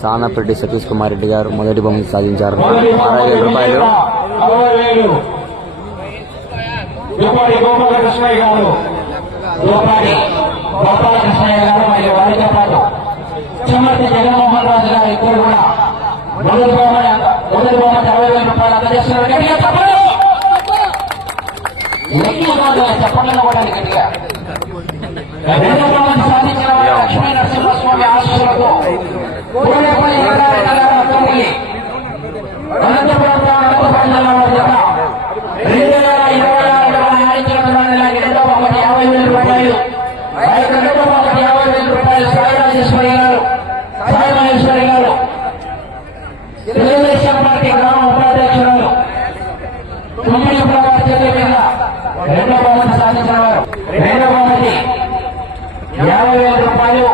సానపరెడ్డి సతీష్ కుమార్ రెడ్డి గారు మొదటి బహుమతి సాధించారు. 60,000 రూపాయలు. గోపాలకృష్ణయ్య గారు వారితో పాటు చిమ్మర్తి జగన్మోహన్ రాజు గారు ఇద్దరు కూడా మొదటి బహుమతి 60,000 రూపాయలు అందజేస్తున్నారు. చెప్పండి కూడా గట్టిగా. రెండో బహుమతి సాధించిన లక్ష్మీ నరసింహస్వామి ఆశీస్సులతో అనంతపురం జిల్లా 50,000 రూపాయలు. రెండో బహుమతి 50,000 రూపాయలు సాయిరాజేశ్వరి గారు తెలుగుదేశం పార్టీ గ్రామ ఉపాధ్యక్షురాలు తొమ్మిది ప్రభావ చేతుల మీద రెండో బహుమతి సాధించిన వారు. రెండో బహుమతి 50,000 రూపాయలు.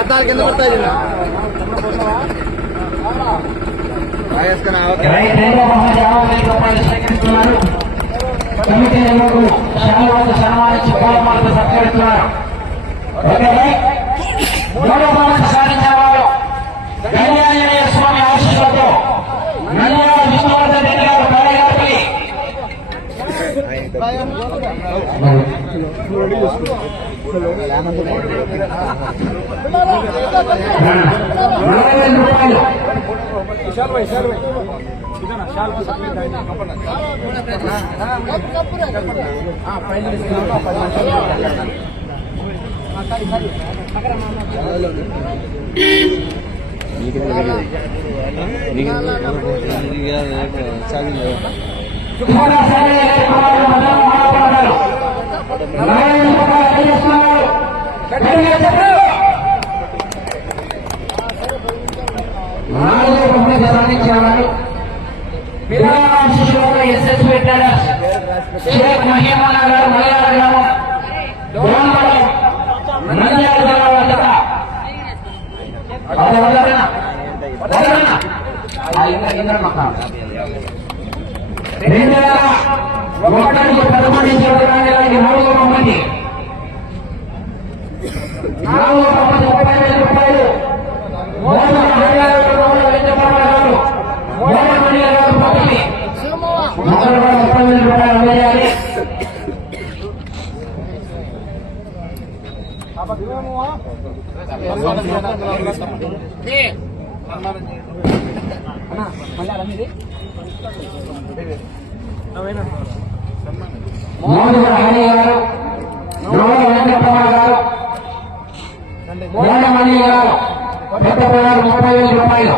అద్దాలు కింద పడతాయి. రెండో బహుమతి 50,000 రూపాయలు స్వీకరిస్తున్నారు. కమిటీ నిర్వాహకులు శాలువాలు సన్మానించి పూలమాలతో సత్కరిస్తున్నారు. మూడో బహుమతి సాధించిన వారు గణ్యాజనేయ స్వామి ఆశీస్సులతో నంద్యాల విష్ణువర్ధన్ రెడ్డి గారు కార్యకర్తలు 40,000 రూపాయలు. షేక్ మహీమన్న గారు మలయాళ గ్రామం నంద్యాల జిల్లా వద్ద ఒకటికి 11 ఇలాంటి 4వ బహుమతి 30,000 రూపాయలు. మోహన్ హరి గారు, వెంకటరమణ గారు, మోహనమణి గారు, పెద్దపల్లి 30,000 రూపాయలు.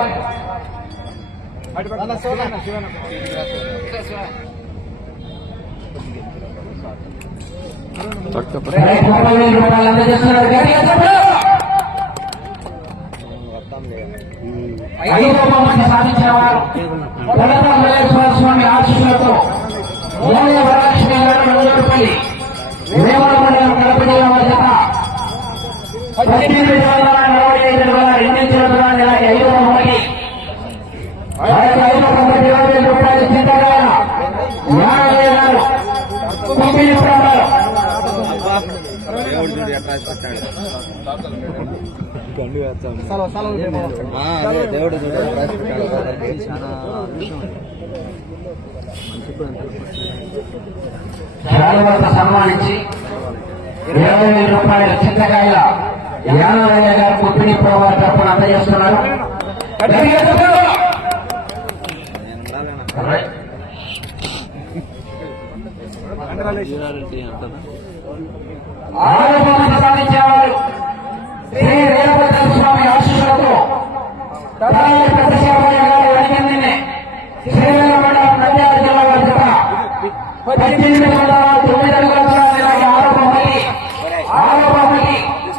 ఐదో బహుమతి సాధించిన వారు స్వామి ఆశీస్సులతో వరలక్ష్మి గారు నందూరుపల్లి వేమలపల్లి కడప జిల్లా జత 18,45 ఐదో బహుమతి. ఐదో బహుమతి 20,000 రూపాయలు. చింతకాయ నారాయణ గారు పంపిణీ ప్రాంతాలు. దేవుడు సన్మానించి 20,000 రూపాయలు చింతకాయల యానయ్య గారు పంపిణీ ప్రోగ్రాం తరఫున అందజేస్తున్నారు. 6వ బహుమతి సాధించేవారు శ్రీ రేవపతి స్వామి ఆశీస్సులతో పెద్దశాపయ్య గారు అడిగింది శ్రీవేలపడ నంద్యాల జిల్లా జత 18,900 6వ బహుమతి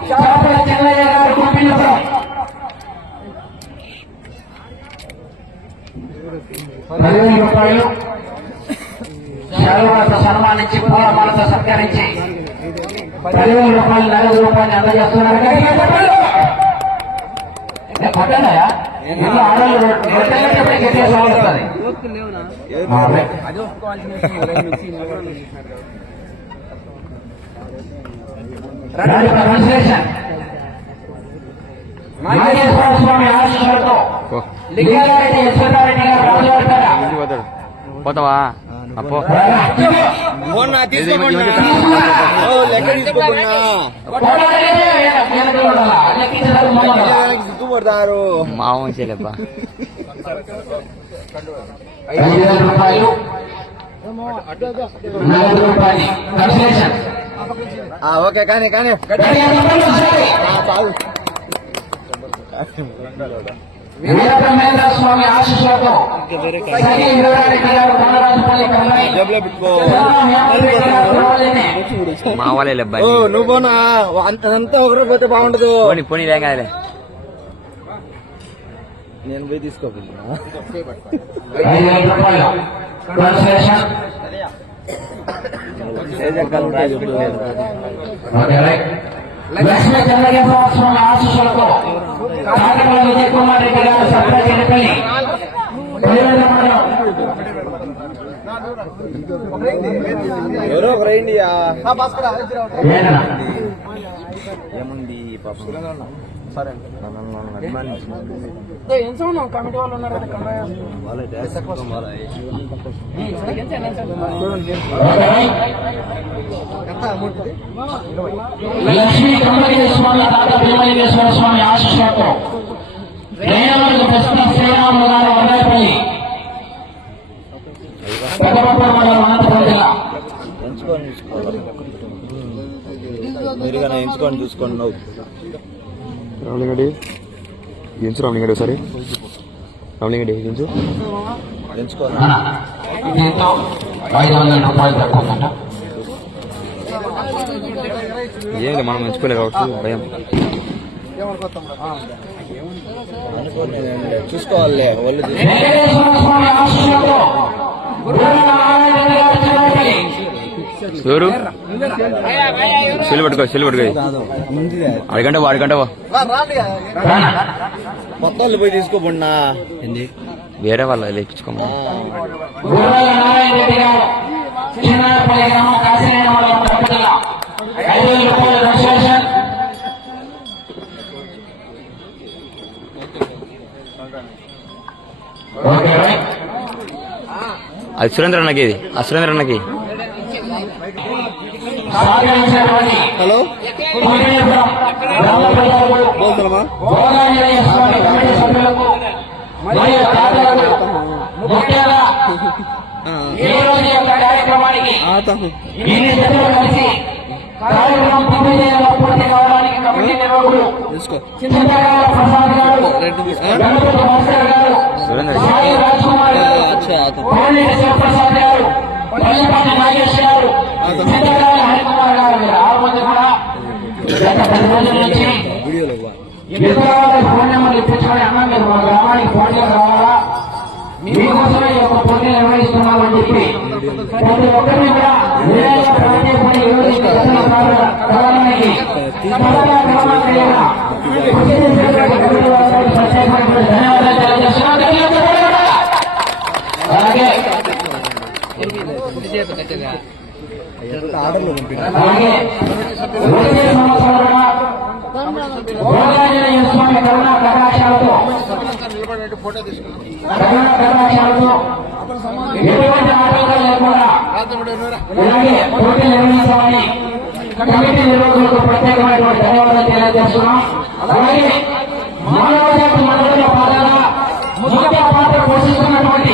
చేపల చెన్నయ్య గారు కుప్పినపురం. 10,000 రూపాయలు. శాలువాలతో సన్మానించి పూలమాలతో సత్కరించి 10,000 రూపాయలు నగదు రూపాయలు అందజేస్తున్నారు. పట్టణయా ఇంట్లో ఆడవాళ్ళు గట్టిగా సౌండ్ వస్తుంది. ట్రాన్స్లేషన్ నాగేశ్వర స్వామి ఆశీస్సులతో లింగారెడ్డి యశ్వరారెడ్డి గారు రాజువాడతారా పోతావా అప్పో మా వంశలేబ్బా 5,000 రూపాయలు 4 రూపాయలు ట్రాన్స్లేషన్ ఓకే కానీ వీరబ్రహ్మేంద్ర స్వామి ఆశీస్సులతో సఖి వీరారెడ్డి గారు బండరాజుపల్లి మా వాళ్ళే లేబ్బా నువ్వు పోనా అంతా ఒకరు పోతే బాగుండదు. పోనీ లేం కాదులే. నేను పోయి తీసుకోవాలి. 5,000 రూపాయలు ట్రాన్స్లేషన్ లక్ష్మీ చంద్రకేశ్వర స్వామి ఆశీస్సులతో కాకల విజయ్ కుమార్ రెడ్డి గారు సత్యపల్లి ఎవరో ఒక రైండి ఏముంది సరే కమిటీ వాళ్ళు ఉన్నారు లక్ష్మీ చంద్రకేశ్వర స్వామి తాత భీమలింగేశ్వర స్వామి ఆశీస్సులతో రేణులకు ప్రస్తుత శ్రీరాములు గారు వందాయపల్లి పెద్దపప్పల మండలం అనంతపురం జిల్లా ఎంచుకొని చూసుకోవాలి. మీరుగా ఎంచుకొని చూసుకోండి. నువ్వు రామలింగడి ఎంచు రామలింగడి ఒకసారి రామలింగడి ఎంచు ఎంచుకోవాలి. దీంతో 5,000 రూపాయలు తక్కువ ఏం మనం ఎంచుకోలే కాబట్టి భయం. అనుకోని చూసుకోవాలి. వాళ్ళు వెంకటేశ్వర స్వామి ఆశీస్సులతో ఎవరు సెల్ పట్టుకో అడగంట కొత్త వాళ్ళు పోయి తీసుకోబడినా ఏంది వేరే వాళ్ళ లేపించుకోమా. నారాయణ రెడ్డి గారు చిన్నపల్లి గ్రామం కాశీనారాయణ మండలం కడప జిల్లా 5,000 రూపాయలు రిజిస్ట్రేషన్ ఓకే అది సురేంద్ర అన్నకి ఇది ఆ సురేంద్ర అన్నకి సహకరించినటువంటి హలో కుటుంబం గ్రామ ప్రజలకు గోదావరి స్వామి కమిటీ సభ్యులకు మరియు దాతలకు ముఖ్యంగా ఈ రోజు యొక్క కార్యక్రమానికి ఇన్ని జతలు కలిసి కార్యక్రమం పూర్తి కావడానికి కమిటీ నిర్వాహకులు చింతకాల ప్రసాద్ గారు గణపతి మాస్టర్ గారు సాయి రాజ్ కుమార్ గారు కోనేటి శివప్రసాద్ గారు పల్లెపాటి నాగేష్ గారు చింతకాల హరికుమార్ గారు మీరు 6 మంది కూడా గత 10 రోజుల నుంచి ఇతరుల ఫోన్ నెంబర్లు ఇప్పించుకొని అన్న మీరు మా గ్రామానికి ఫోన్ చేసి రావాలా మీకోసమే ఈ యొక్క పోటీ నిర్వహిస్తున్నామని చెప్పి ప్రతి ఒక్కరిని కూడా విధంగా ప్రతి పని కావడానికి ధన్యవాదాలు తెలియజేస్తున్నాం. అలాగే ఆర్డర్లో పంపిణీ అలాగే వచ్చే సంవత్సరంగా గోదావరి స్వామి కరుణా కటాక్షాలతో ఎటువంటి ఆటంకం లేకుండా ఇలాగే పోటీ నిర్వహించాలని కమిటీ నిర్వాహకులకు ప్రత్యేకమైనటువంటి ధన్యవాదాలు తెలియజేస్తున్నాం. అలాగే మానవ జాతి మనుగడలో భాగంగా ముఖ్య పాత్ర పోషిస్తున్నటువంటి